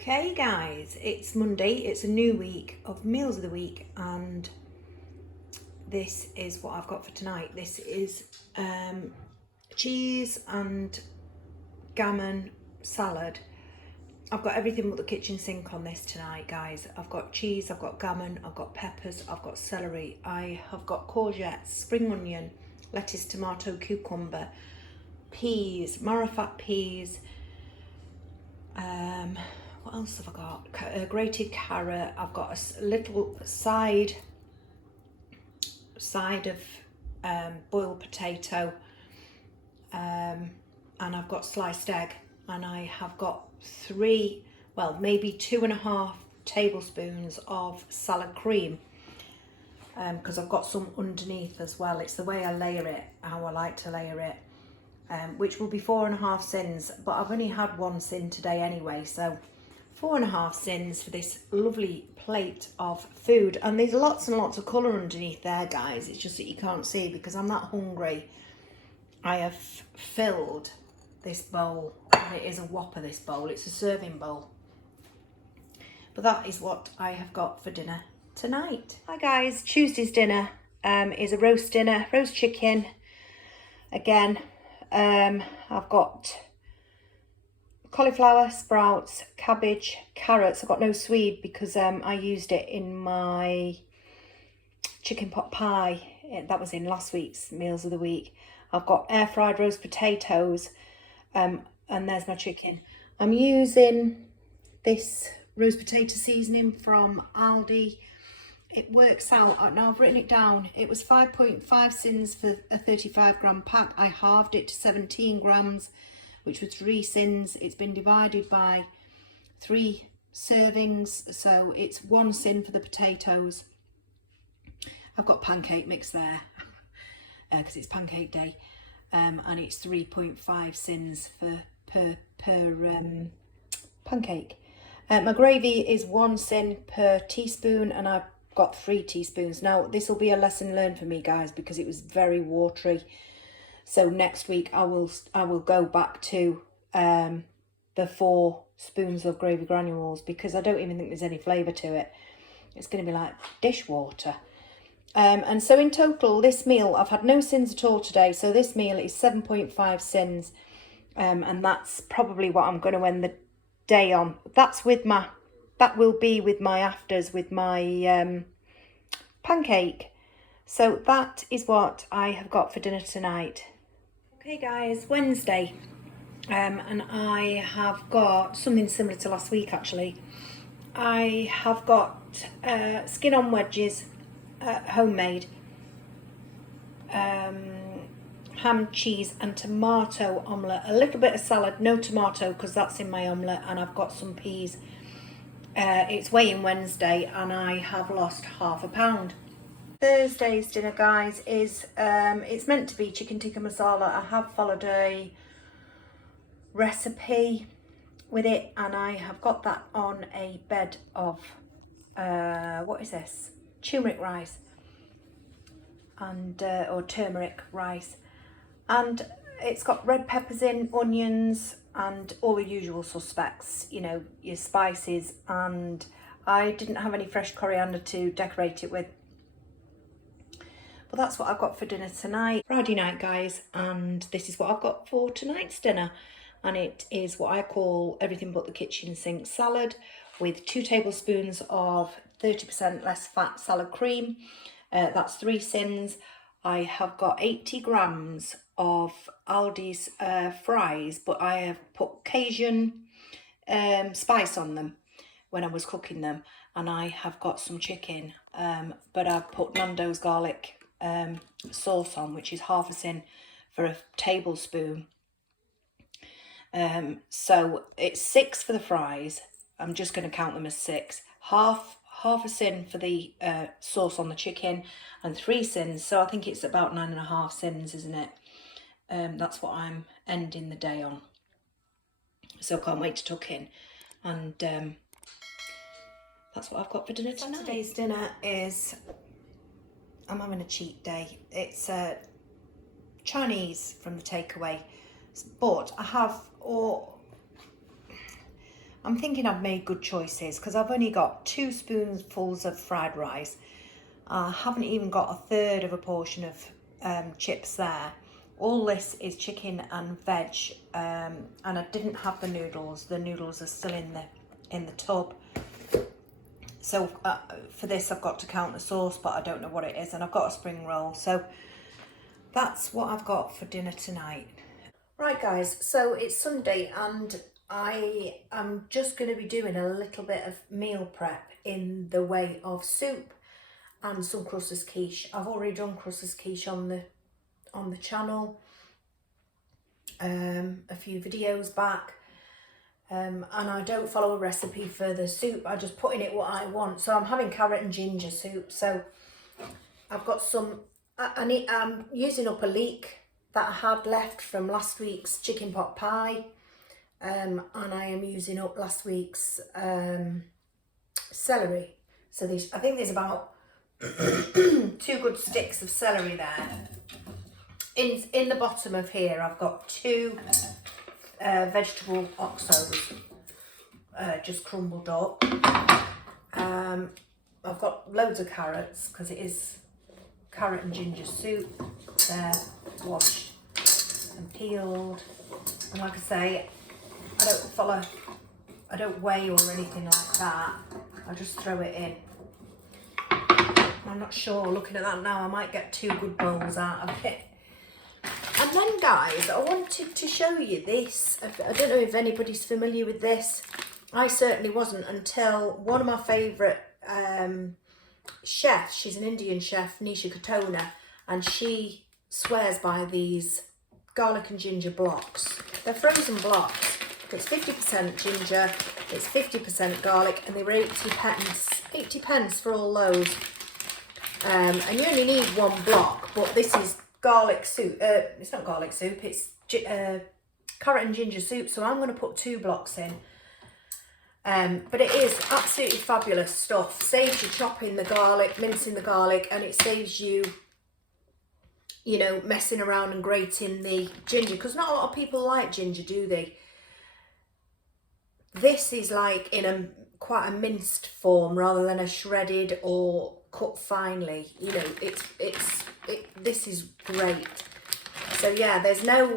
Okay guys, it's Monday, it's a new week of meals of the week, and this is what I've got for tonight. This is cheese and gammon salad. I've got everything but the kitchen sink on this tonight, guys. I've got cheese, I've got gammon, I've got peppers, I've got celery, I have got courgettes, spring onion, lettuce, tomato, cucumber, peas, marrowfat peas, what else have I got? Grated carrot. I've got a little side of boiled potato, and I've got sliced egg, and I have got maybe 2.5 tablespoons of salad cream, because I've got some underneath as well. It's the way I layer it, how I like to layer it, which will be 4.5 sins, but I've only had 1 sin today anyway, so 4.5 sins for this lovely plate of food. And there's lots and lots of colour underneath there, guys. It's just that you can't see because I'm that hungry. I have filled this bowl, and it is a whopper, this bowl. It's a serving bowl. But that is what I have got for dinner tonight. Hi guys, Tuesday's dinner is a roast dinner, roast chicken. Again, I've got cauliflower, sprouts, cabbage, carrots. I've got no swede because I used it in my chicken pot pie. That was in last week's meals of the week. I've got air fried roast potatoes, and there's my chicken. I'm using this roast potato seasoning from Aldi. It works out, now I've written it down, it was 5.5 sins for a 35 gram pack. I halved it to 17 grams, which was 3 sins. It's been divided by 3 servings, so it's 1 sin for the potatoes. I've got pancake mix there because it's pancake day, and it's 3.5 sins per pancake. My gravy is 1 sin per teaspoon, and I've got 3 teaspoons. Now this will be a lesson learned for me, guys, because it was very watery. So next week I will go back to the 4 spoons of gravy granules, because I don't even think there's any flavour to it. It's going to be like dishwater. And so in total, this meal, I've had no sins at all today. So this meal is 7.5 sins, and that's probably what I'm going to end the day on. That will be with my afters, with my pancake. So that is what I have got for dinner tonight. Okay guys, Wednesday, and I have got something similar to last week actually. I have got skin on wedges, homemade, ham, cheese and tomato omelette, a little bit of salad, no tomato because that's in my omelette, and I've got some peas. It's weighing Wednesday and I have lost ½ pound. Thursday's dinner, guys, is it's meant to be chicken tikka masala. I have followed a recipe with it, and I have got that on a bed of what is this, turmeric rice, and or turmeric rice, and it's got red peppers in, onions and all the usual suspects, you know, your spices, and I didn't have any fresh coriander to decorate it with. But that's what I've got for dinner tonight. Friday night, guys, and this is what I've got for tonight's dinner. And it is what I call everything but the kitchen sink salad, with 2 tablespoons of 30% less fat salad cream. That's 3 sins. I have got 80 grams of Aldi's fries, but I have put Cajun spice on them when I was cooking them. And I have got some chicken, but I've put Nando's garlic sauce on, which is ½ a sin for a tablespoon. So it's 6 for the fries. I'm just going to count them as 6. Half a sin for the sauce on the chicken, and 3 sins. So I think it's about 9.5 sins, isn't it? That's what I'm ending the day on. So I can't wait to tuck in, and that's what I've got for dinner tonight. Today's dinner is, I'm having a cheat day. It's Chinese from the takeaway, but I I'm thinking I've made good choices because I've only got 2 spoonfuls of fried rice. I haven't even got a third of a portion of chips there. All this is chicken and veg, and I didn't have the noodles. The noodles are still in the tub. So for this I've got to count the sauce, but I don't know what it is, and I've got a spring roll. So that's what I've got for dinner tonight. Right guys, so it's Sunday and I am just going to be doing a little bit of meal prep in the way of soup and some Crus's quiche. I've already done Crus's quiche on the channel a few videos back, and I don't follow a recipe for the soup. I just put in it what I want. So I'm having carrot and ginger soup. So I've got some. I'm using up a leek that I had left from last week's chicken pot pie, and I am using up last week's celery. So I think there's about 2 good sticks of celery there. In the bottom of here, I've got 2 vegetable oxos just crumbled up. I've got loads of carrots because it is carrot and ginger soup. They're washed and peeled. And like I say, I don't weigh or anything like that. I just throw it in. I'm not sure, looking at that now, I might get 2 good bowls out of it. And then guys, I wanted to show you this. I don't know if anybody's familiar with this. I certainly wasn't until one of my favourite chefs, she's an Indian chef, Nisha Katona, and she swears by these garlic and ginger blocks. They're frozen blocks. It's 50% ginger, it's 50% garlic, and they were 80 pence for all those. And you only need 1 block, but this is garlic soup. It's not garlic soup, it's carrot and ginger soup, so I'm going to put 2 blocks in. But it is absolutely fabulous stuff. Saves you chopping the garlic, mincing the garlic, and it saves you, you know, messing around and grating the ginger, because not a lot of people like ginger, do they? This is like in quite a minced form rather than a shredded or cut finely. You know, this is great. So yeah, there's no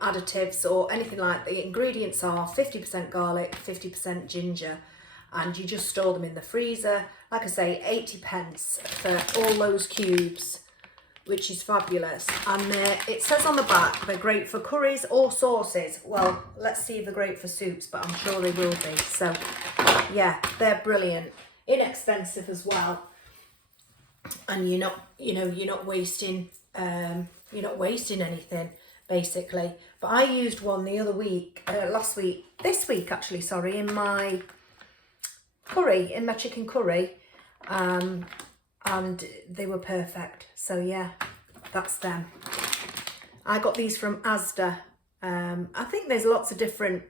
additives or anything like that. The ingredients are 50% garlic, 50% ginger, and you just store them in the freezer. Like I say, 80 pence for all those cubes, which is fabulous. And it says on the back they're great for curries or sauces. Well, let's see if they're great for soups, but I'm sure they will be. So yeah, they're brilliant, inexpensive as well, and you're not wasting anything basically. But I used one the other week, this week actually, sorry, in my curry, in my chicken curry, and they were perfect. So yeah, that's them. I got these from Asda. I think there's lots of different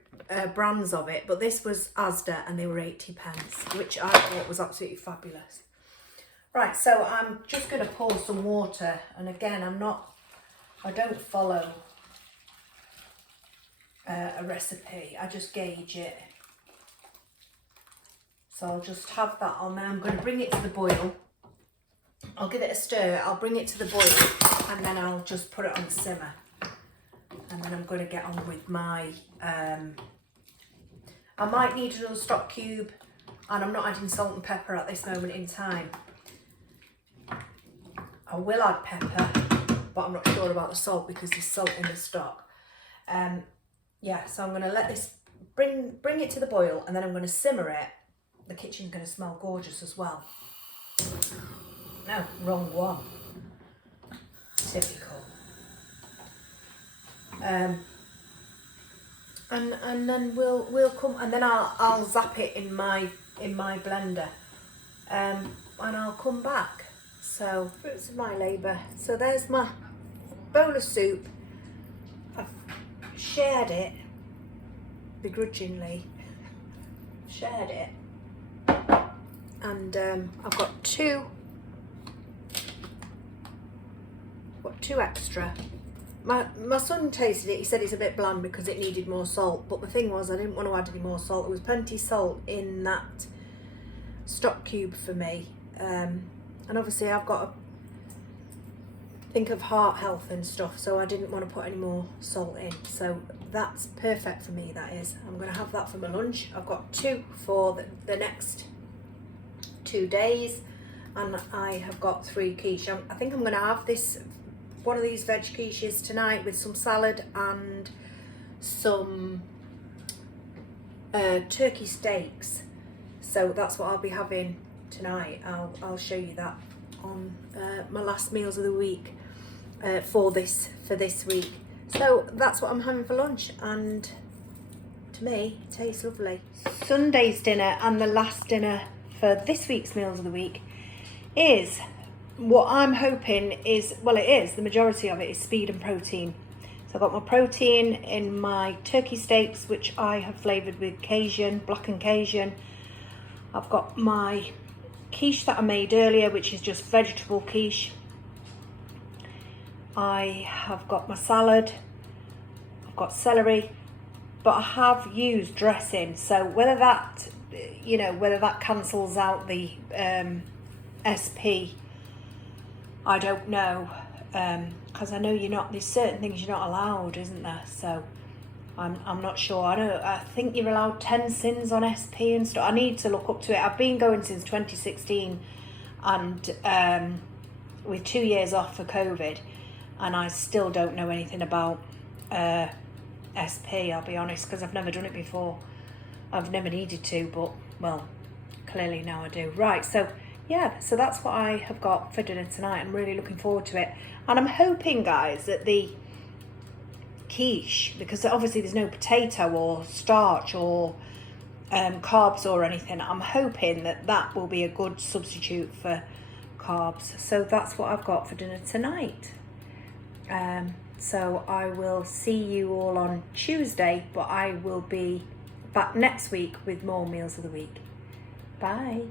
brands of it, but this was Asda and they were 80 pence, which I thought was absolutely fabulous. Right, so I'm just going to pour some water, and again, I don't follow a recipe, I just gauge it. So I'll just have that on there. I'm going to bring it to the boil. I'll give it a stir, I'll bring it to the boil, and then I'll just put it on the simmer. And then I'm going to get on with my, I might need another stock cube, and I'm not adding salt and pepper at this moment in time. I will add pepper, but I'm not sure about the salt because there's salt in the stock. Yeah, so I'm going to let this bring it to the boil, and then I'm going to simmer it. The kitchen's going to smell gorgeous as well. No, wrong one. Typical. And then we'll come, and then I'll zap it in my blender, and I'll come back. So fruits of my labour. So there's my bowl of soup. I've shared it begrudgingly. Shared it, and I've got two extra. my son tasted it. He said it's a bit bland because it needed more salt. But the thing was, I didn't want to add any more salt. There was plenty of salt in that stock cube for me. And obviously I've got to think of heart health and stuff, so I didn't want to put any more salt in. So that's perfect for me, that is. I'm going to have that for my lunch. I've got 2 for the next 2 days, and I have got 3 quiche. I think I'm going to have one of these veg quiches tonight with some salad and some turkey steaks. So that's what I'll be having tonight. I'll show you that on my last meals of the week for this week. So that's what I'm having for lunch, and to me it tastes lovely. Sunday's dinner and the last dinner for this week's meals of the week is what I'm hoping is, well, it is, the majority of it is speed and protein. So I've got my protein in my turkey steaks, which I have flavoured with cajun, blackened cajun. I've got my quiche that I made earlier, which is just vegetable quiche. I have got my salad, I've got celery, but I have used dressing. So whether that, whether that cancels out the SP, I don't know, because I know there's certain things you're not allowed, isn't there? So I'm not sure. I think you're allowed 10 sins on SP and stuff. I need to look up to it. I've been going since 2016, and with 2 years off for COVID, and I still don't know anything about SP, I'll be honest, because I've never done it before. I've never needed to, but, well, clearly now I do. Right, so yeah, so that's what I have got for dinner tonight. I'm really looking forward to it. And I'm hoping, guys, that the quiche, because obviously there's no potato or starch or carbs or anything, I'm hoping that will be a good substitute for carbs. So that's what I've got for dinner tonight. So I will see you all on Tuesday, but I will be back next week with more meals of the week. Bye.